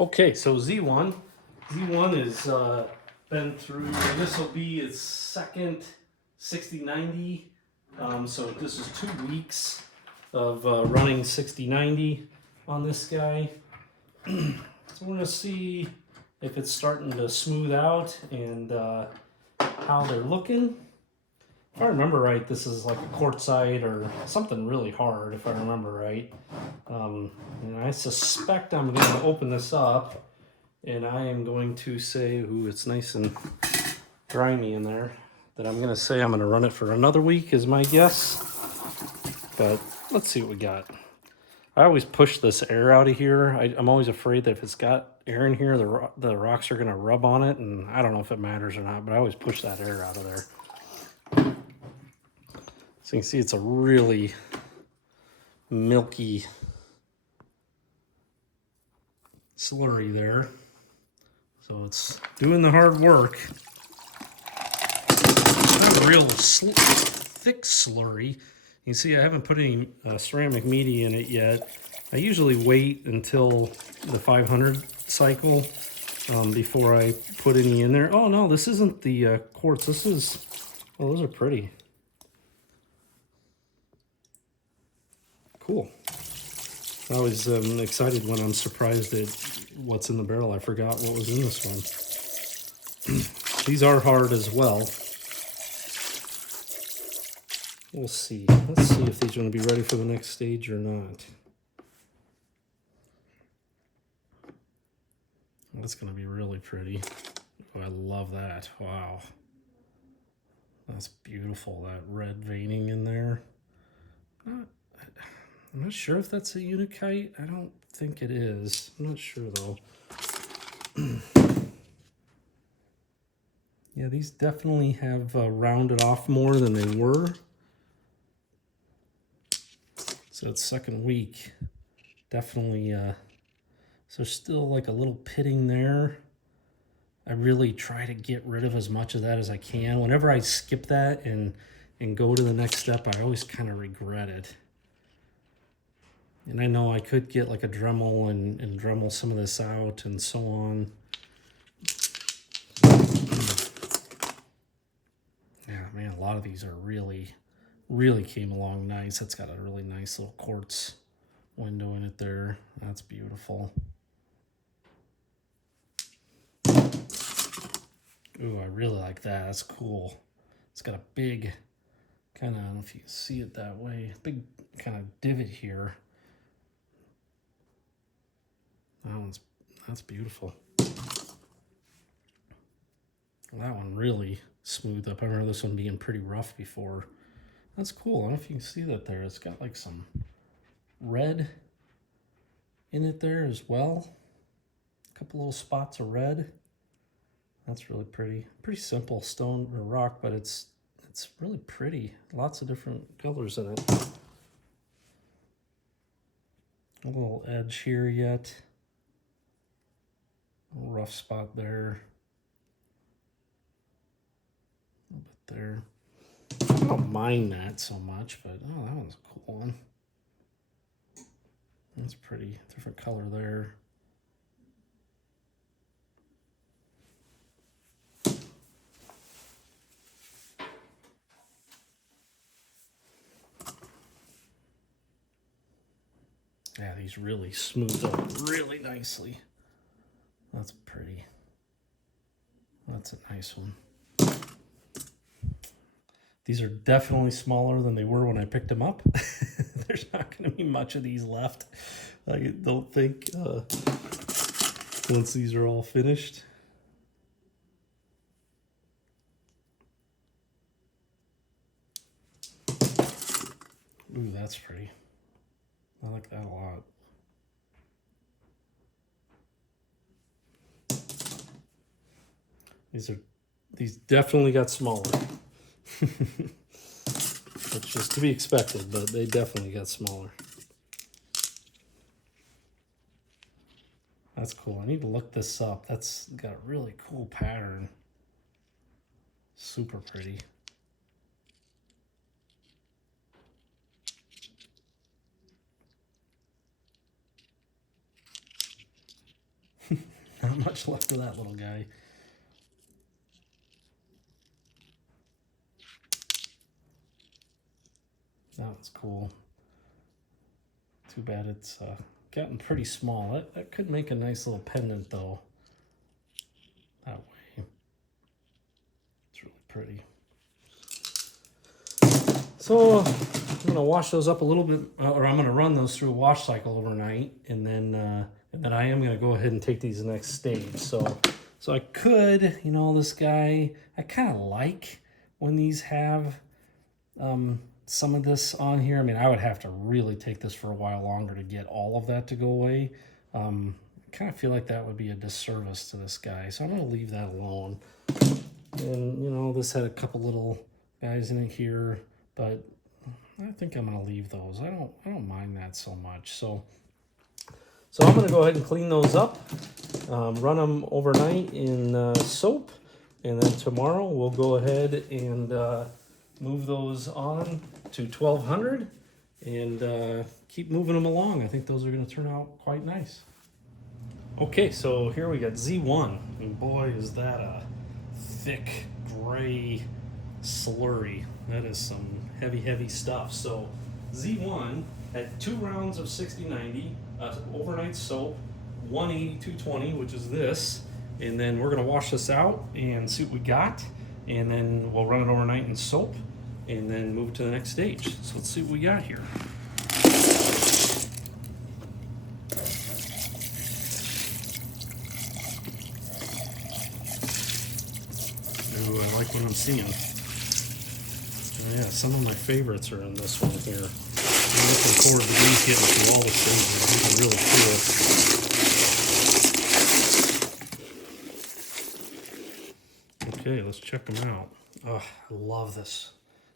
Okay, so Z1 is been through. This will be its second 6090. So this is 2 weeks of running 6090 on this guy. So we're gonna see if it's starting to smooth out and how they're looking. If I remember right, this is like a quartzite or something really hard. If I remember right, and I suspect I'm going to open this up. And I am going to say, ooh, it's nice and grimy in there, that I'm going to say I'm going to run it for another week is my guess. But let's see what we got. I always push this air out of here. I'm always afraid that if it's got air in here, the rocks are going to rub on it. And I don't know if it matters or not, but I always push that air out of there. So you can see it's a really milky slurry there. So it's doing the hard work. Not a real thick slurry. You can see I haven't put any ceramic media in it yet. I usually wait until the 500 cycle before I put any in there. Oh no, this isn't the quartz. This is, oh, those are pretty. Cool. I always am excited when I'm surprised at what's in the barrel. I forgot what was in this one. These are hard as well. We'll see. Let's see if these are going to be ready for the next stage or not. That's going to be really pretty. Oh, I love that. Wow. That's beautiful, that red veining in there. I'm not sure if that's a Unakite. I don't think it is. I'm not sure, though. Yeah, these definitely have rounded off more than they were. So it's second week. Definitely, so still like a little pitting there. I really try to get rid of as much of that as I can. Whenever I skip that and go to the next step, I always kind of regret it. And I know I could get like a Dremel and Dremel some of this out and so on. Yeah, man, a lot of these are really came along nice. That's got a really nice little quartz window in it there. That's beautiful. Ooh, I really like that. That's cool. It's got a big kind of, I don't know if you can see it that way, big kind of divot here. That's beautiful. That one really smoothed up. I remember this one being pretty rough before. That's cool. I don't know if you can see that there. It's got like some red in it there as well. A couple little spots of red. That's really pretty. Pretty simple stone or rock, but it's really pretty. Lots of different colors in it. A little edge here yet. A little rough spot there. A little bit there. I don't mind that so much, but oh, that one's a cool one. That's pretty. Different color there. Yeah, these really smooth up really nicely. That's pretty. That's a nice one. These are definitely smaller than they were when I picked them up. There's not going to be much of these left. I don't think once these are all finished. Ooh, that's pretty. I like that a lot. These definitely got smaller. It's just to be expected, but they definitely got smaller. That's cool. I need to look this up. That's got a really cool pattern. Super pretty. Not much left of that little guy. That was cool. Too bad it's gotten pretty small. That could make a nice little pendant though. That way. It's really pretty. So I'm gonna wash those up a little bit, or I'm gonna run those through a wash cycle overnight, and then I am gonna go ahead and take these next stage. So I could, you know, this guy, I kind of like when these have some of this on here. I mean, I would have to really take this for a while longer to get all of that to go away. I kind of feel like that would be a disservice to this guy, so I'm gonna leave that alone. And you know, this had a couple little guys in it here, but I think I'm gonna leave those. I don't mind that so much. So I'm gonna go ahead and clean those up, run them overnight in soap, and then tomorrow we'll go ahead and move those on to 1200 and keep moving them along. I think those are gonna turn out quite nice. Okay, so here we got Z1, and boy, is that a thick gray slurry. That is some heavy stuff. So Z1 had 2 rounds of 6090 overnight soap, 18220, which is this, and then we're gonna wash this out and see what we got, and then we'll run it overnight in soap and then move to the next stage. So let's see what we got here. Ooh, I like what I'm seeing. Yeah, some of my favorites are in this one here. I'm looking forward to these getting through all the stages. These are really cool. Okay, let's check them out. Oh, I love this.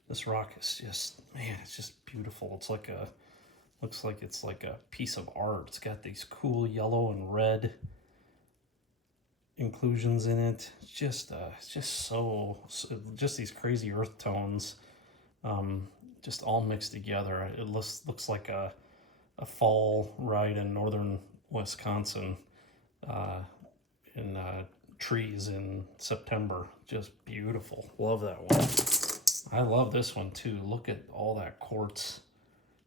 This rock is just, man, it's just beautiful. It's like looks like it's like a piece of art. It's got these cool yellow and red inclusions in it. It's just just these crazy earth tones. Just all mixed together. It looks like a fall ride in northern Wisconsin in trees in September. Just beautiful. Love that one. I love this one too. Look at all that quartz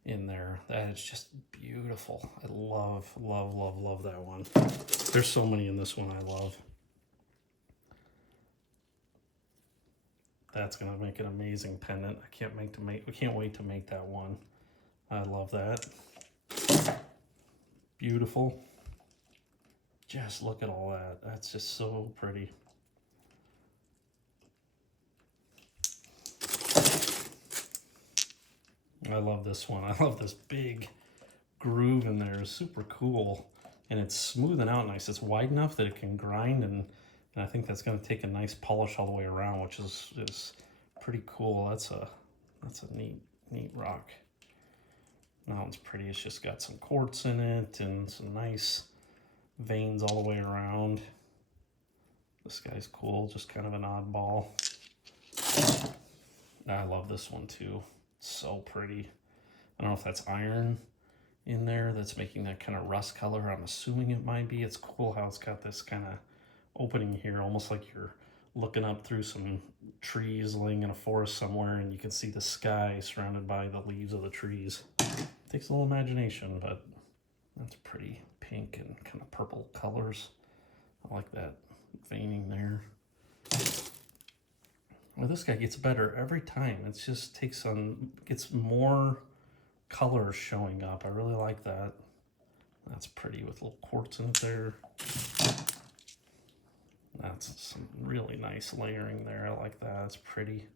in there. That is just beautiful. I love that one. There's so many in this one I love. That's gonna make an amazing pendant. We can't wait to make that one. I love that. Beautiful. Just look at all that. That's just so pretty. I love this one. I love this big groove in there. It's super cool. And it's smoothing out nice. It's wide enough that it can grind, and I think that's going to take a nice polish all the way around, which is pretty cool. That's a neat rock. That one's pretty. It's just got some quartz in it and some nice veins all the way around. This guy's cool, just kind of an oddball. I love this one too. So pretty. I don't know if that's iron in there that's making that kind of rust color. I'm assuming it might be. It's cool how it's got this kind of opening here, almost like you're looking up through some trees laying in a forest somewhere, and you can see the sky surrounded by the leaves of the trees. Takes a little imagination, but that's pretty. Pink and kind of purple colors. I like that veining there. Well, this guy gets better every time. It just gets more colors showing up. I really like that. That's pretty with little quartz in it there. That's some really nice layering there. I like that. It's pretty.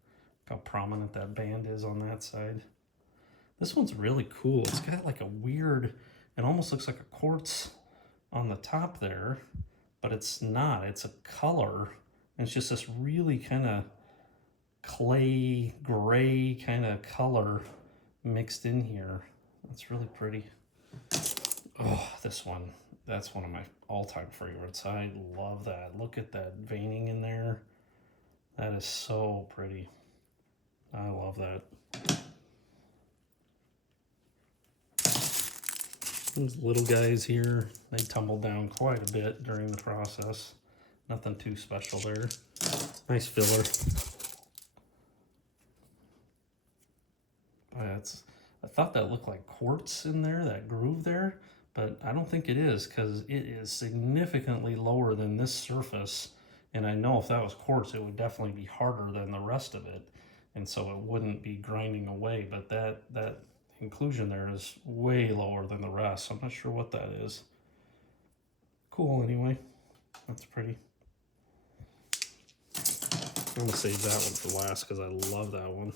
Look how prominent that band is on that side. This one's really cool. It's got like a weird, it almost looks like a quartz on the top there, but it's not. It's a color. And it's just this really kind of clay gray kind of color mixed in here. That's really pretty. Oh, this one. That's one of my all-time favorites. I love that. Look at that veining in there. That is so pretty. I love that. These little guys here, they tumbled down quite a bit during the process. Nothing too special there. Nice filler. I thought that looked like quartz in there, that groove there, but I don't think it is, because it is significantly lower than this surface. And I know if that was quartz, it would definitely be harder than the rest of it. And so it wouldn't be grinding away, but that inclusion there is way lower than the rest. So I'm not sure what that is. Cool anyway. That's pretty. I'm gonna save that one for last because I love that one.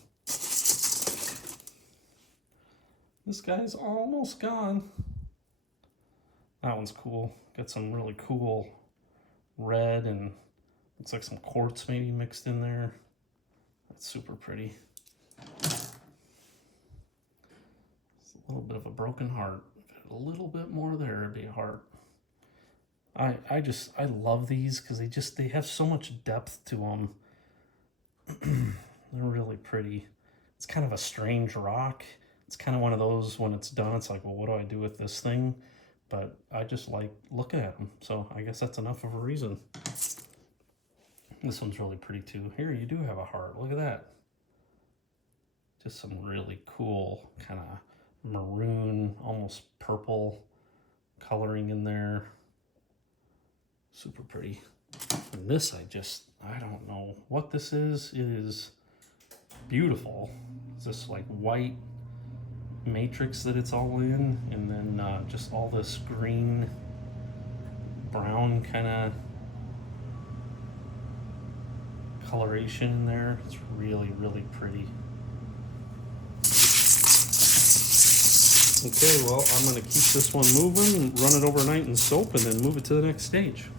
This guy's almost gone. That one's cool. Got some really cool red and looks like some quartz maybe mixed in there. That's super pretty. It's a little bit of a broken heart. A little bit more there, it'd be a heart. I love these because they have so much depth to them. They're really pretty. It's kind of a strange rock. It's kind of one of those, when it's done, it's like, well, what do I do with this thing? But I just like looking at them. So I guess that's enough of a reason. This one's really pretty too. Here, you do have a heart. Look at that. Just some really cool kind of maroon, almost purple coloring in there. Super pretty. And this, I don't know what this is. It is beautiful. It's this like white matrix that it's all in, and then just all this green, brown kind of coloration in there. It's really, really pretty. Okay, well, I'm going to keep this one moving, run it overnight in soap, and then move it to the next stage.